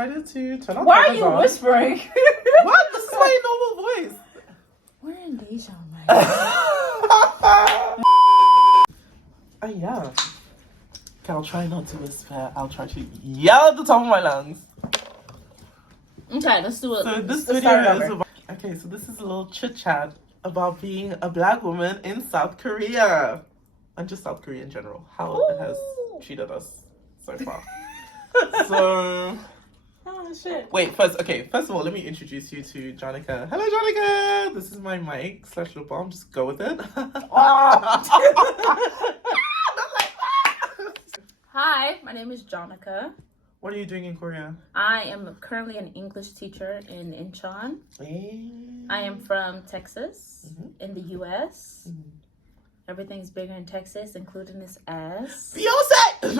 decided to turn on. Why are you whispering? What? This is my normal voice. We're in Deja, man. Yeah. Okay, I'll try not to whisper. I'll try to yell at the top of my lungs. Okay, let's do it. So this Let's video start is over. about... Okay, so this is a little chit-chat about being a black woman in South Korea. And just South Korea in general. How it has treated us so far. So... Oh, shit. Wait, first of all, let me introduce you to Jonica. Hello, Jonica! This is my mic / lip balm. Just go with it. Hi, my name is Jonica. What are you doing in Korea? I am currently an English teacher in Incheon. I am from Texas, in the U.S. Everything's bigger in Texas, including this ass. Beyonce!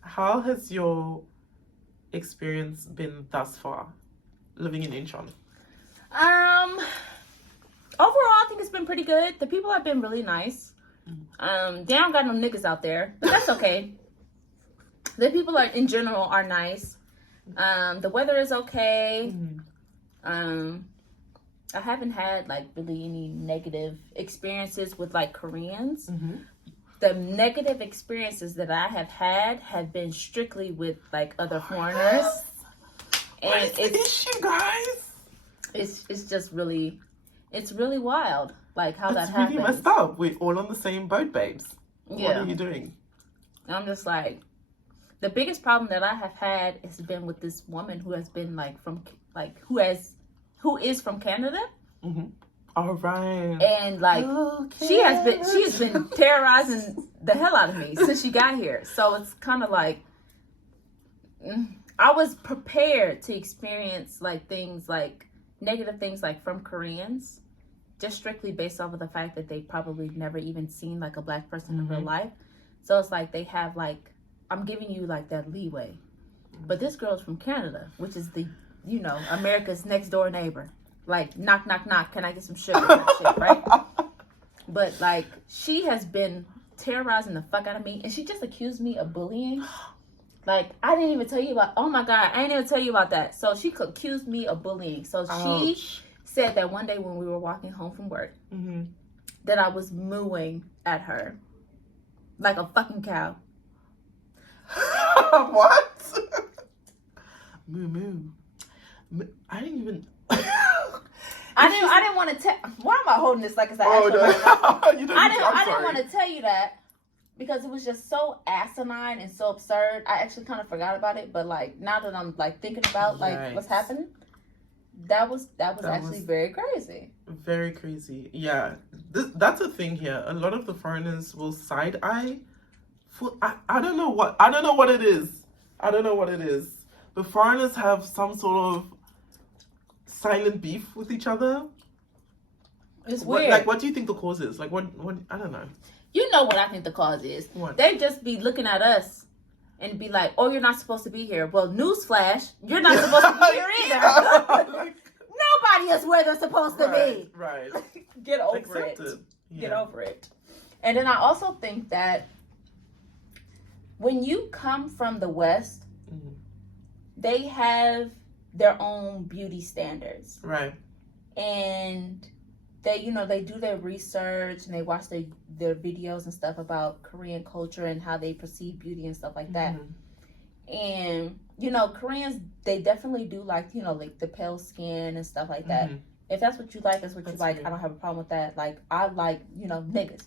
How has your experience been thus far, living in Incheon? Overall, I think it's been pretty good. The people have been really nice. They don't got no niggas out there, but that's okay. The people in general are nice. The weather is okay. I haven't had like really any negative experiences with like Koreans. The negative experiences that I have been strictly with like other foreigners. And what is the issue, guys? It's just really, it's really wild. Like how that happens. It's really messed up. We're all on the same boat, babes. Yeah. What are you doing? I'm just like, the biggest problem that I have had has been with this woman who has been like who is from Canada. All right. And like she has been terrorizing the hell out of me since she got here. So it's kind of like I was prepared to experience like things like negative things like from Koreans, just strictly based off of the fact that they probably never even seen like a black person in real life. So it's like they have like, I'm giving you like that leeway. But this girl's from Canada, which is the, you know, America's next door neighbor. Like, knock, knock, knock, can I get some sugar? That shit, right? But like, she has been terrorizing the fuck out of me, and she just accused me of bullying. Like, I didn't even tell you about, oh my God, I didn't even tell you about that. So she accused me of bullying. So she said that one day when we were walking home from work, that I was mooing at her like a fucking cow. What? Moo. I didn't even... I didn't want to tell... Why am I holding this like it's an actual... No. I didn't want to tell you that because it was just so asinine and so absurd. I actually kind of forgot about it, but like now that I'm like thinking about like what's happening, that was actually very crazy. Very crazy. Yeah, that's a thing here. A lot of the foreigners will side eye. I don't know what it is. The foreigners have some sort of silent beef with each other. It's weird. Like, what do you think the cause is? Like, what? I don't know. You know what I think the cause is. What? They just be looking at us and be like, "Oh, you're not supposed to be here." Well, newsflash, you're not supposed to be here either. Nobody is where they're supposed to be. Right. Get over it. Yeah. Get over it. And then I also think that when you come from the West, they have their own beauty standards. Right. And they, you know, they do their research and they watch their videos and stuff about Korean culture and how they perceive beauty and stuff like that. And, you know, Koreans, they definitely do like, you know, like the pale skin and stuff like that. If that's what you like, that's what you like. Weird. I don't have a problem with that. Like, I like, you know, niggas.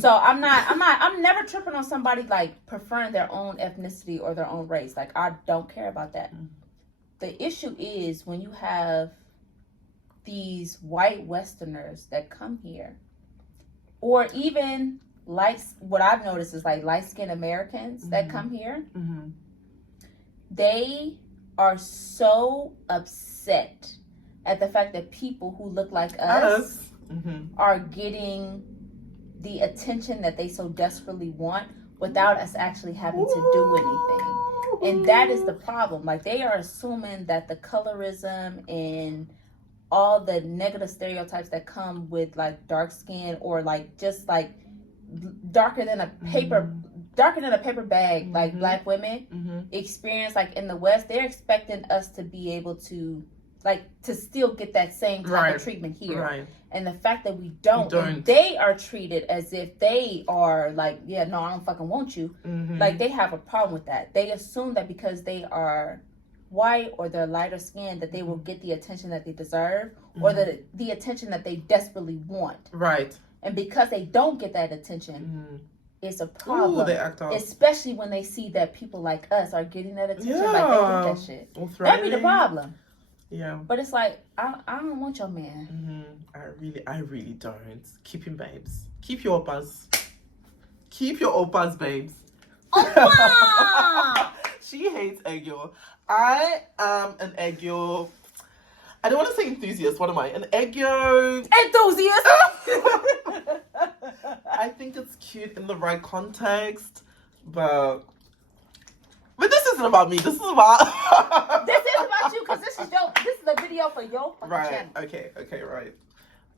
So I'm never tripping on somebody like preferring their own ethnicity or their own race. Like, I don't care about that. The issue is when you have these white Westerners that come here, or even what I've noticed is like light-skinned Americans that come here, they are so upset at the fact that people who look like us are getting the attention that they so desperately want without us actually having to do anything. And that is the problem. Like, they are assuming that the colorism and all the negative stereotypes that come with like dark skin or like just like darker than a paper bag, like black women experience, like in the West, they're expecting us to be able to, like, to still get that same type of treatment here. Right. And the fact that we don't. They are treated as if they are like, yeah, no, I don't fucking want you. Like, they have a problem with that. They assume that because they are white or they're lighter skinned that they will get the attention that they deserve or the attention that they desperately want. Right. And because they don't get that attention, it's a problem. Ooh, they act out. Especially when they see that people like us are getting that attention. Like, they get that shit. That'd be the problem. Yeah. But it's like, I don't want your man. I really don't. Keep him, babes. Keep your oppas. Keep your oppas, babes. Oppa! She hates egg yolk. I am an egg yolk. I don't want to say enthusiast. What am I? An egg yolk enthusiast. I think it's cute in the right context, but this isn't about me. This is about this is about you, because this is a video for your fucking channel. Okay, right.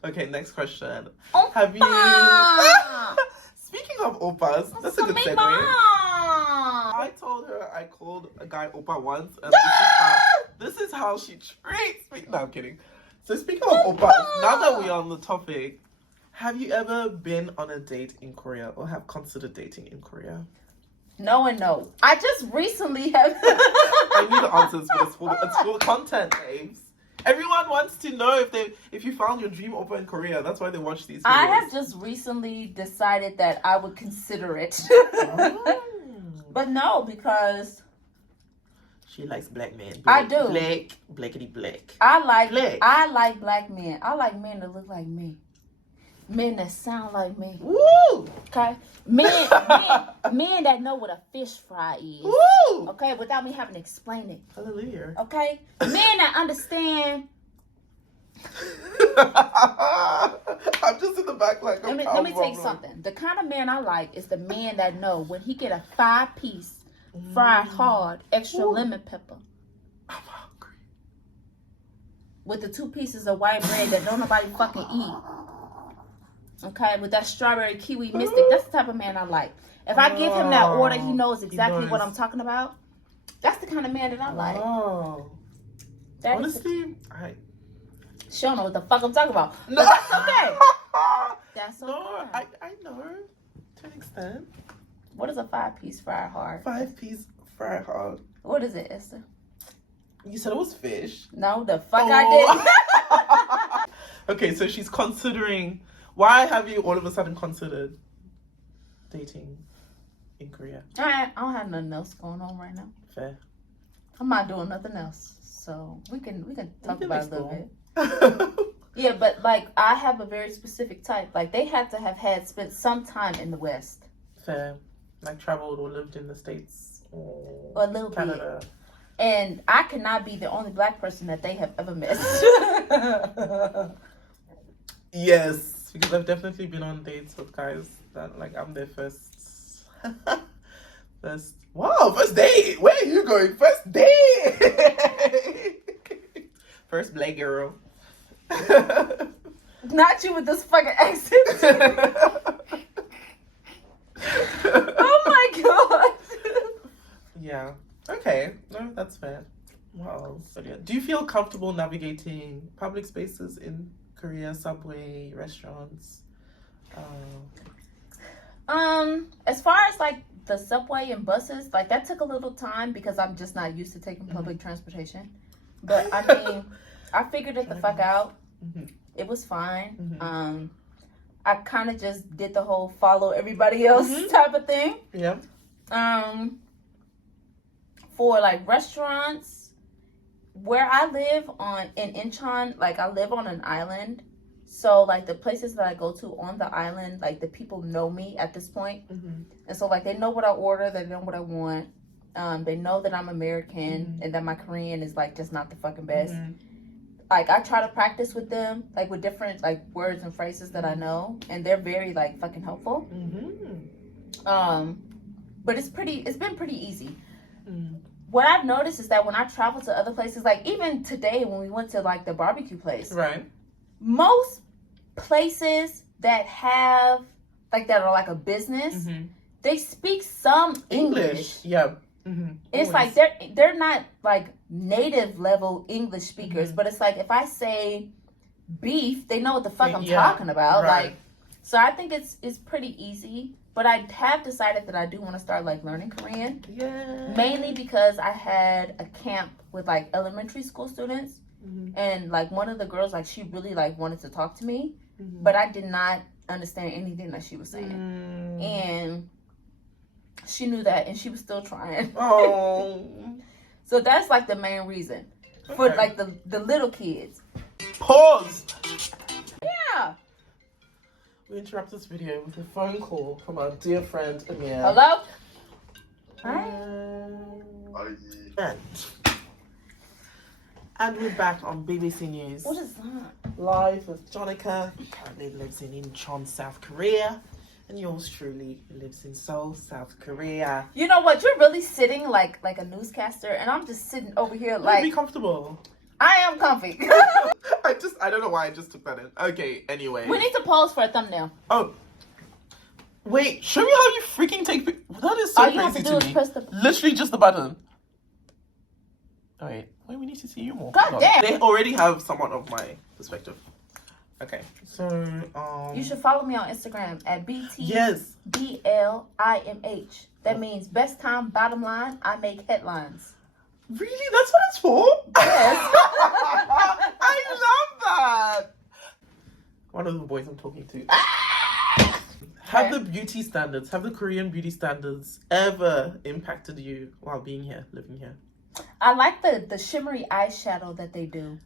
Okay, next question. Oppa! Have you speaking of oppas, that's a good segue. I told her I called a guy oppa once, and this is how she treats me. No, I'm kidding. So speaking of oppas, now that we're on the topic, have you ever been on a date in Korea or have considered dating in Korea? No and no. I just recently have. I need the answers for this. It's full content, babes. Everyone wants to know if you found your dream oppa in Korea. That's why they watch these videos. I have just recently decided that I would consider it. But no, because she likes black men. I do. Blackity black. I like black men. I like men that look like me. Men that sound like me. Woo! Okay? Men that know what a fish fry is. Woo! Okay? Without me having to explain it. Hallelujah. Okay? Men that understand. I'm just in the back like, let me tell you something. The kind of man I like is the man that know when he get a 5-piece fried hard, extra lemon pepper. I'm hungry. With the 2 pieces of white bread that don't nobody fucking eat. Okay, with that strawberry kiwi mystic. That's the type of man I like. If I give him that order, he knows exactly what I'm talking about. That's the kind of man that I like. Oh. Honestly, she don't know what the fuck I'm talking about. No. But that's okay. That's okay. No, I know. To an extent. What is a 5-piece fried hard? 5-piece fried hard. What is it, Esther? You said it was fish. No, the fuck I didn't. Okay, so she's considering. Why have you all of a sudden considered dating in Korea? I don't have nothing else going on right now. Fair. I'm not doing nothing else. So we can talk about it a little bit. bit. Yeah, but like I have a very specific type. Like they had to have spent some time in the West. Fair. Like traveled or lived in the States or a little Canada. bit. And I cannot be the only black person that they have ever met. Yes, because I've definitely been on dates with guys that like I'm their first first date. Where are you going? First date. First black girl. Not you with this fucking accent. Oh my god. Yeah. Okay. No, that's fair. What else? So, yeah. Do you feel comfortable navigating public spaces in Korea, subway, restaurants? As far as like the subway and buses, like that took a little time because I'm just not used to taking public transportation. But I mean, I figured it the fuck out. It was fine. I kind of just did the whole follow everybody else type of thing. Yeah. For like restaurants, where I live in Incheon, like I live on an island. So like the places that I go to on the island, like the people know me at this point. And so like they know what I order, they know what I want. They know that I'm American and that my Korean is like just not the fucking best. Like I try to practice with them, like with different like words and phrases that I know, and they're very like fucking helpful. But it's been pretty easy. What I've noticed is that when I travel to other places, like even today when we went to like the barbecue place, right? Most places that have like that are like a business, they speak some English. Yeah. It's like they're not like native level English speakers, but it's like if I say beef, they know what the fuck I'm talking about. Right. Like, so I think it's pretty easy. But I have decided that I do want to start like learning Korean. Yeah. Mainly because I had a camp with like elementary school students, and like one of the girls, like she really like wanted to talk to me, but I did not understand anything that she was saying, and she knew that, and she was still trying. Oh. So that's like the main reason for like the little kids. Pause. Yeah. We interrupt this video with a phone call from our dear friend Amir. Hello. Hi. And we're back on BBC News. What is that? Live with Jonica, who currently lives in Incheon, South Korea. And yours truly lives in Seoul, South Korea. You know what? You're really sitting like a newscaster, and I'm just sitting over here like... Be comfortable. I am comfy. I don't know why I just took that in. Okay, anyway. We need to pose for a thumbnail. Oh. Wait, show me how you freaking take... That is so All you have to crazy do to is me. press the... Literally just the button. Oh, wait, we need to see you more. God damn. They already have somewhat of my perspective. Okay, so You should follow me on Instagram at yes. BTBLIMH. That means best time, bottom line, I make headlines. Really? That's what it's for? Yes. I love that. One of the boys I'm talking to. Have the beauty standards, have the Korean beauty standards ever impacted you while being here, living here? I like the shimmery eyeshadow that they do.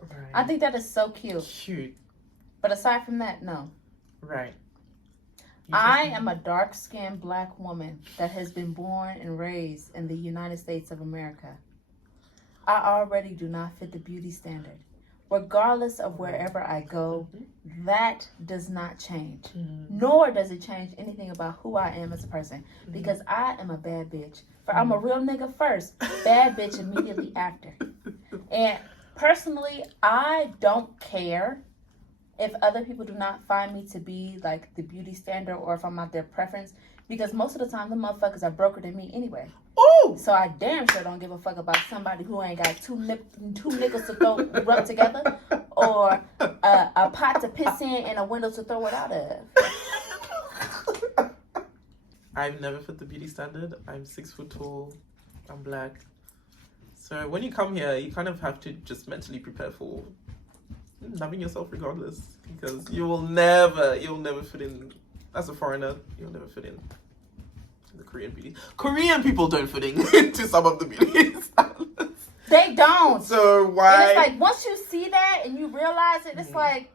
Right. I think that is so cute. Cute. But aside from that, no. Right. I am a dark-skinned black woman that has been born and raised in the United States of America. I already do not fit the beauty standard. Regardless of wherever I go, that does not change. Nor does it change anything about who I am as a person. Because I am a bad bitch. For I'm a real nigga first, bad bitch immediately after. And personally, I don't care if other people do not find me to be like the beauty standard or if I'm not their preference, because most of the time the motherfuckers are broker than me anyway. Oh! So I damn sure don't give a fuck about somebody who ain't got two nickels to throw rub together, or a pot to piss in and a window to throw it out of. I've never fit the beauty standard. I'm 6 foot tall. I'm black. So when you come here, you kind of have to just mentally prepare for loving yourself regardless, because you'll never fit in as a foreigner. You'll never fit in the Korean beauty. Korean people don't fit in into some of the beauty standards. They don't. So why? And it's like once you see that and you realize it, it's like,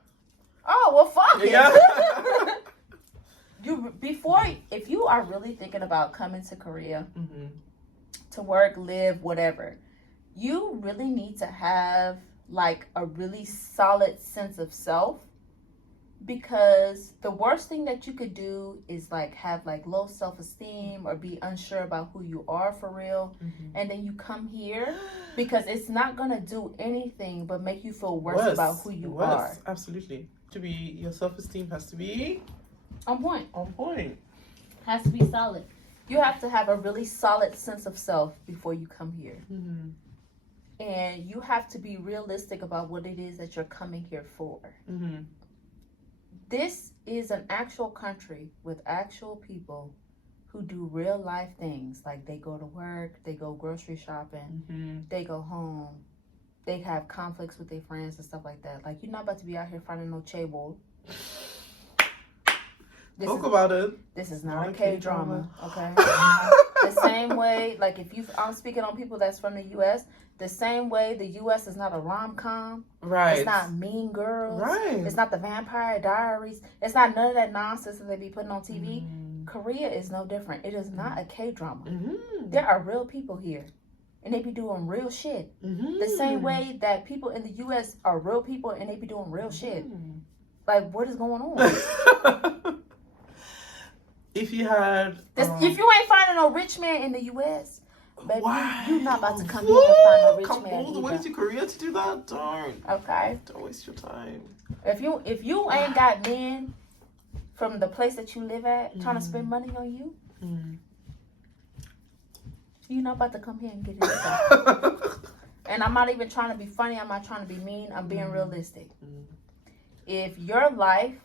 oh well, fuck it. Yeah. If you are really thinking about coming to Korea to work, live, whatever, you really need to have like a really solid sense of self, because the worst thing that you could do is like have like low self-esteem or be unsure about who you are for real, and then you come here because it's not gonna do anything but make you feel worse about who you are. Absolutely. Your self-esteem has to be on point. Has to be solid. You have to have a really solid sense of self before you come here. And you have to be realistic about what it is that you're coming here for. This is an actual country with actual people who do real life things. Like they go to work, they go grocery shopping, they go home, they have conflicts with their friends and stuff like that. Like, you're not about to be out here finding no chaebol. Talk about it. This is not a K-drama, okay? The same way, like I'm speaking on people that's from the U.S., the same way the U.S. is not a rom-com. Right. It's not Mean Girls. Right. It's not the Vampire Diaries. It's not none of that nonsense that they be putting on TV. Korea is no different. It is not a K-drama. There are real people here. And they be doing real shit. The same way that people in the U.S. are real people and they be doing real shit. Like, what is going on? If you had... if you ain't finding no rich man in the U.S., baby, you're not about to come here and find no rich man. Come all the way to Korea to do that? Don't. Okay. Don't waste your time. If you ain't got men from the place that you live at trying to spend money on you, you're not about to come here and get it. And I'm not even trying to be funny. I'm not trying to be mean. I'm being realistic. If your life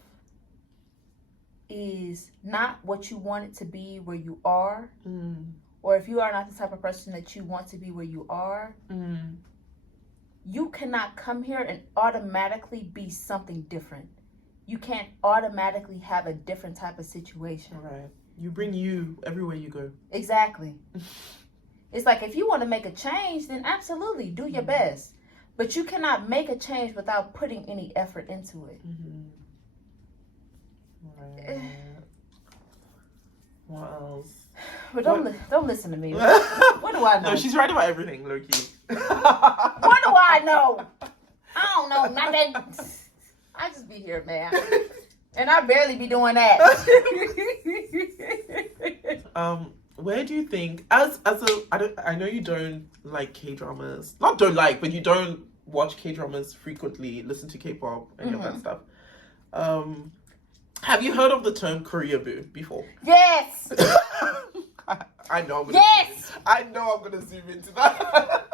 is not what you want it to be where you are, or if you are not the type of person that you want to be where you are, you cannot come here and automatically be something different. You can't automatically have a different type of situation. Right. You bring you everywhere you go. Exactly. It's like, if you want to make a change, then absolutely do your best. But you cannot make a change without putting any effort into it. Right. What else? But don't listen to me. What do I know? No, she's right about everything, low-key. What do I know? I don't know nothing. I just be here, man. And I barely be doing that. Where do you think, I know you don't like K-dramas. Not don't like, but you don't watch K-dramas frequently, listen to K-pop, any of that stuff. Have you heard of the term Korea-boo before? Yes! I know I'm gonna I know I'm gonna zoom into that.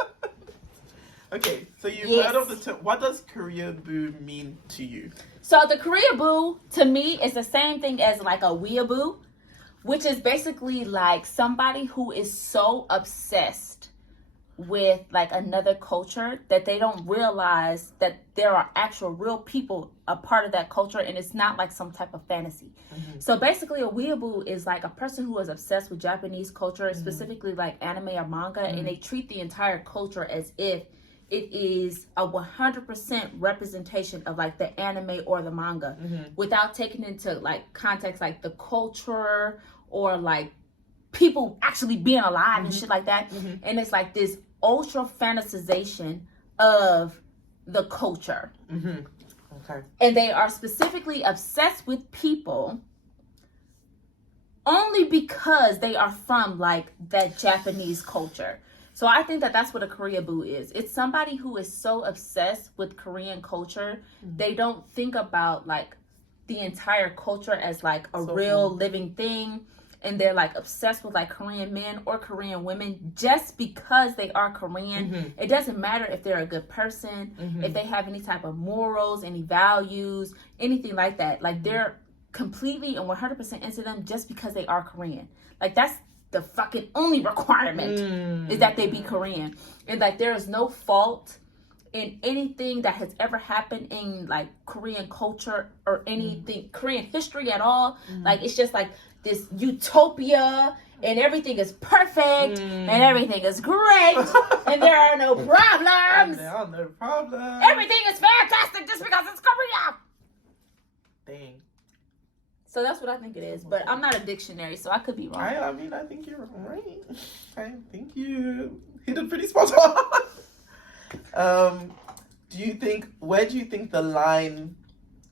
Okay, so you've heard of the term. What does Korea-boo mean to you? So the Korea-boo, to me, is the same thing as like a weeaboo, which is basically like somebody who is so obsessed with like another culture that they don't realize that there are actual real people a part of that culture, and it's not like some type of fantasy. So basically a weeaboo is like a person who is obsessed with Japanese culture, specifically like anime or manga, and they treat the entire culture as if it is a 100% representation of like the anime or the manga, without taking into like context like the culture or like people actually being alive and shit like that. And it's like this ultra fantasization of the culture. Okay. And they are specifically obsessed with people only because they are from like that Japanese culture. So I think that that's what a Korea-boo is. It's somebody who is so obsessed with Korean culture, they don't think about like the entire culture as like a real living thing. And they're like obsessed with like Korean men or Korean women just because they are Korean. It doesn't matter if they're a good person, if they have any type of morals, any values, anything like that. Like they're completely and 100% into them just because they are Korean. Like that's the fucking only requirement is that they be Korean. And like there is no fault in anything that has ever happened in like Korean culture or anything Korean history at all. Like it's just like this utopia and everything is perfect and everything is great and there are no problems. There are no problems. Everything is fantastic just because it's Korea. Dang. So that's what I think it is, but I'm not a dictionary, so I could be wrong. I mean, I think you're right. I think you hit it pretty spot on. Where do you think the line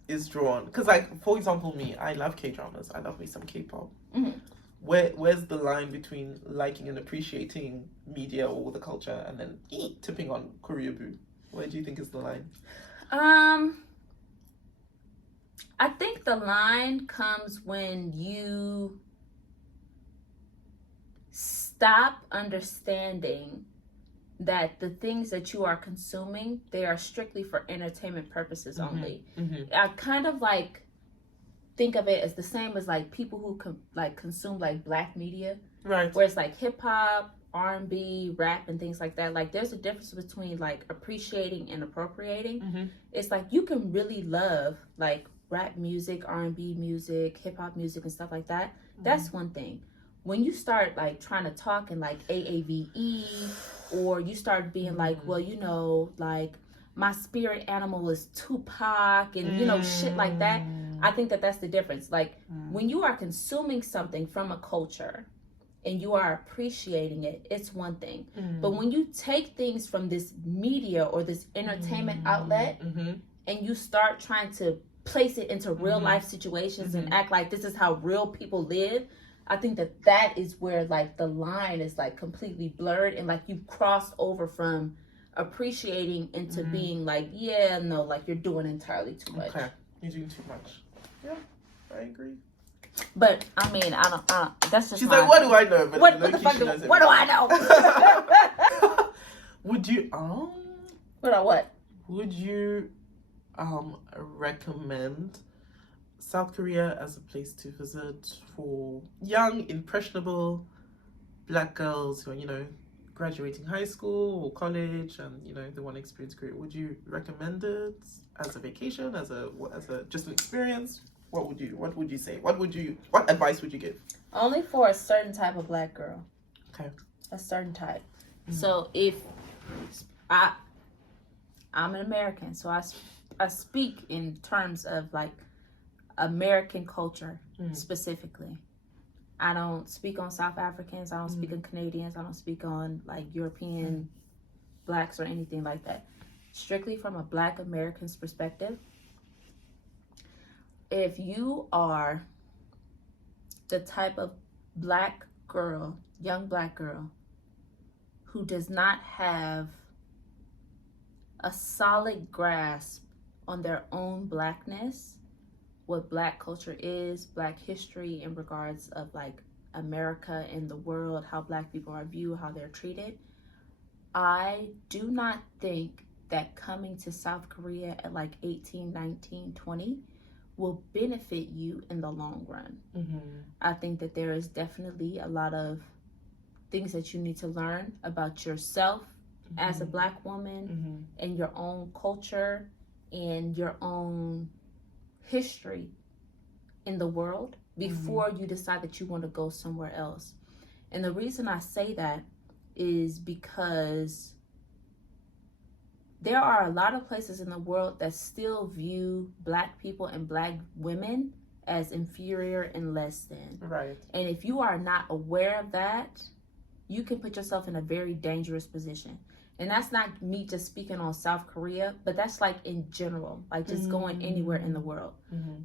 is drawn? Because like, for example, me, I love K-dramas. I love me some K-pop. Where's the line between liking and appreciating media or the culture and then tipping on Korea-boo? Where do you think is the line? I think the line comes when you stop understanding that the things that you are consuming, they are strictly for entertainment purposes only. I kind of like think of it as the same as like people who consume like black media, right? Where it's like hip hop, R&B, rap, and things like that. Like there's a difference between like appreciating and appropriating. It's like you can really love like rap music, R&B music, hip hop music, and stuff like that. That's one thing. When you start like trying to talk in like AAVE, or you start being like, well, you know, like my spirit animal is Tupac, and you know, shit like that. I think that that's the difference. Like when you are consuming something from a culture and you are appreciating it, it's one thing. But when you take things from this media or this entertainment outlet and you start trying to place it into real life situations and act like this is how real people live, I think that that is where like the line is like completely blurred, and like you've crossed over from appreciating into being like, yeah, no, like you're doing entirely too much. Okay, you're doing too much. Yeah, I agree. But I mean, I don't. That's just. She's like, what do I know? But what the fuck? What do I know? Would you What? Would you recommend South Korea as a place to visit for young, impressionable Black girls who are, graduating high school or college and, they want to experience Korea? Would you recommend it as a vacation, as a just an experience? What would you say? What advice would you give? Only for a certain type of Black girl. Okay. A certain type. Mm-hmm. So if I'm an American, so I speak in terms of like American culture specifically. I don't speak on South Africans. I don't speak on Canadians. I don't speak on like European Blacks or anything like that. Strictly from a Black American's perspective, if you are the type of Black girl, young Black girl, who does not have a solid grasp on their own Blackness, what Black culture is, Black history in regards of like America and the world, how Black people are viewed, how they're treated, I do not think that coming to South Korea at like 18, 19, 20 will benefit you in the long run. Mm-hmm. I think that there is definitely a lot of things that you need to learn about yourself as a Black woman and your own culture and your own history in the world before you decide that you want to go somewhere else. And the reason I say that is because there are a lot of places in the world that still view Black people and Black women as inferior and less than. Right. And if you are not aware of that, you can put yourself in a very dangerous position. And that's not me just speaking on South Korea, but that's like in general, like just going anywhere in the world.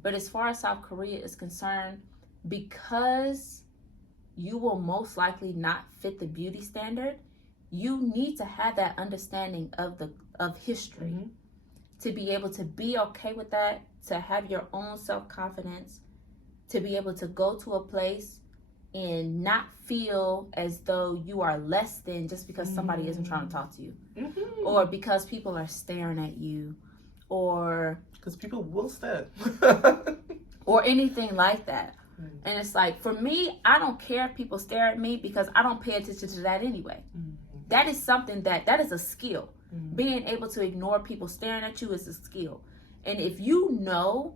But as far as South Korea is concerned, because you will most likely not fit the beauty standard, you need to have that understanding of history to be able to be okay with that, to have your own self-confidence, to be able to go to a place and not feel as though you are less than just because somebody isn't trying to talk to you, or because people are staring at you, or because people will stare, or anything like that. And it's like, for me, I don't care if people stare at me because I don't pay attention to that anyway. That is something that is a skill. Being able to ignore people staring at you is a skill. And if you know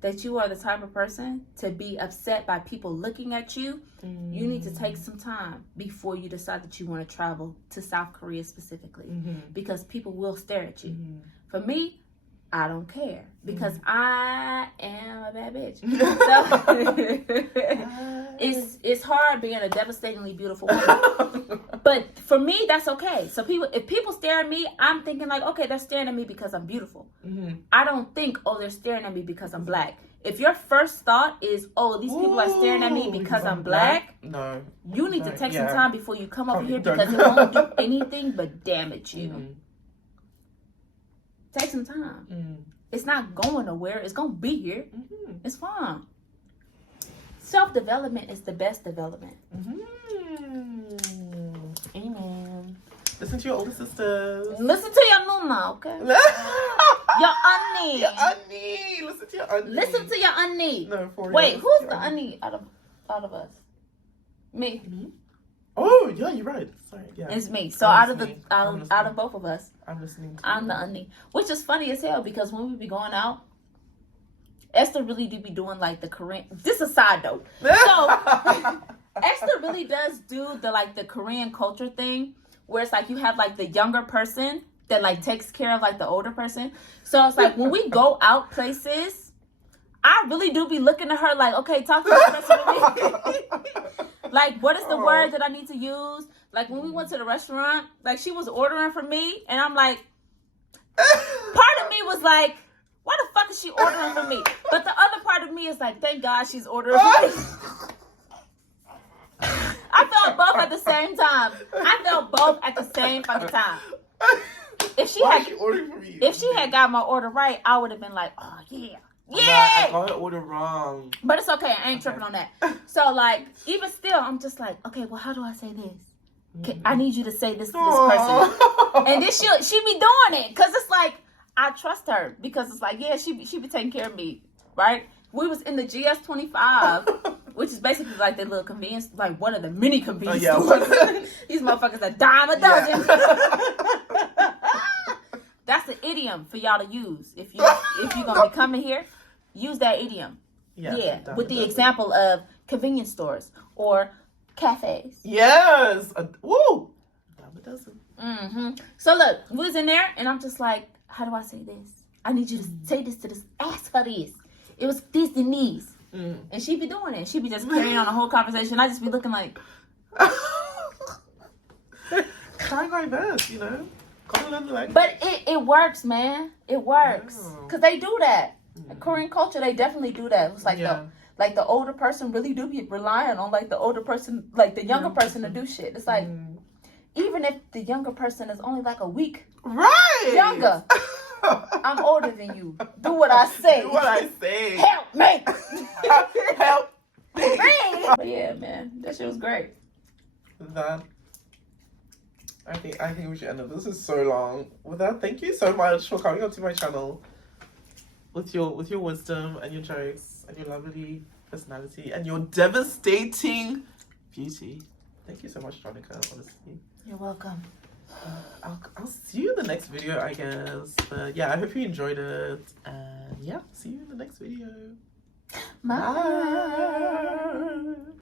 that you are the type of person to be upset by people looking at you, you need to take some time before you decide that you want to travel to South Korea specifically, because people will stare at you. For me, I don't care because I am a bad bitch. So it's hard being a devastatingly beautiful woman. But for me, that's okay. So if people stare at me, I'm thinking like, okay, they're staring at me because I'm beautiful. I don't think, oh, they're staring at me because I'm Black. If your first thought is, oh, these people are staring at me because I'm Black, no, you need to take some time before you come over here, because it won't do anything but damage you. Take some time. It's not going nowhere. It's going to be here. It's fine. Self-development is the best development. Amen. Listen to your older sisters. Listen to your nuna, okay? Your auntie. Your auntie. Listen to your auntie. Listen to your auntie. No, for real. Wait, who's the auntie out of us? Me. Oh, yeah, you're right. Sorry, yeah. It's me. So out of both of us, I'm listening to I'm the auntie. Which is funny as hell, because when we be going out, Esther really do be doing like the Korean. This is a side note. So Esther really does do the Korean culture thing, where it's like you have like the younger person that like takes care of like the older person. So it's like when we go out places, I really do be looking at her like, okay, talk to this person with me. Like, what is the word that I need to use? Like, when we went to the restaurant, like, she was ordering for me, and I'm like, part of me was like, why the fuck is she ordering for me? But the other part of me is like, thank God she's ordering for me. I felt both at the same time. I felt both at the same fucking time. If she had got my order right, I would have been like, oh, yeah. Yeah. I got it ordered wrong. But it's okay. I ain't tripping on that. So, like, even still, I'm just like, okay, well, how do I say this? I need you to say this to this person. And then she be doing it. Because it's like, I trust her. Because it's like, yeah, she be taking care of me. Right? We was in the GS25, which is basically like the little convenience, like one of the many convenience stores. These motherfuckers a dime a dozen. Yeah. That's an idiom for y'all to use. If you're going to be coming here, use that idiom. Yeah. With the example of convenience stores or cafes. Yes. Woo. Dime a dozen. Mm-hmm. So look, we was in there and I'm just like, how do I say this? I need you to say this to this. Ask her this. It was this and these. And she be doing it. She be just carrying on the whole conversation. I just be looking like. Try my best, you know. But it works, man. It works. Because they do that. In Korean culture, they definitely do that. It's like the older person really do be relying on like the older person, like the younger person to do shit. It's like, even if the younger person is only like a week younger, I'm older than you. Do what I say. Do what I say. Help me. Help me. But yeah, man, that shit was great. I think we should end it. This is so long. With that, thank you so much for coming onto my channel with your wisdom and your jokes and your lovely personality and your devastating beauty. Thank you so much, Jonica, honestly. You're welcome. I'll see you in the next video, I guess. But yeah, I hope you enjoyed it. And yeah, see you in the next video. Bye.